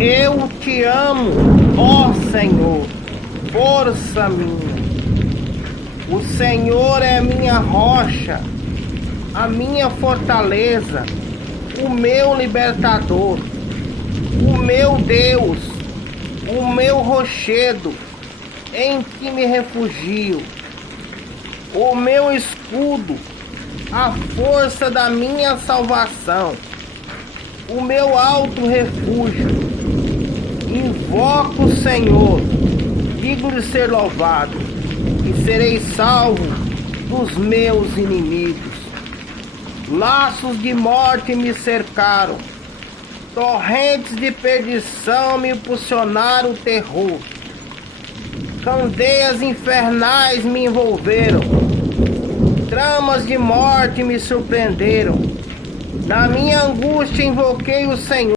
Eu te amo, ó Senhor, força minha. O Senhor é minha rocha, a minha fortaleza, o meu libertador, o meu Deus, o meu rochedo, em que me refugio, o meu escudo, a força da minha salvação, o meu alto refúgio. Invoco o Senhor, digno de ser louvado, e serei salvo dos meus inimigos. Laços de morte me cercaram, torrentes de perdição me impulsionaram o terror. Candeias infernais me envolveram, tramas de morte me surpreenderam. Na minha angústia invoquei o Senhor.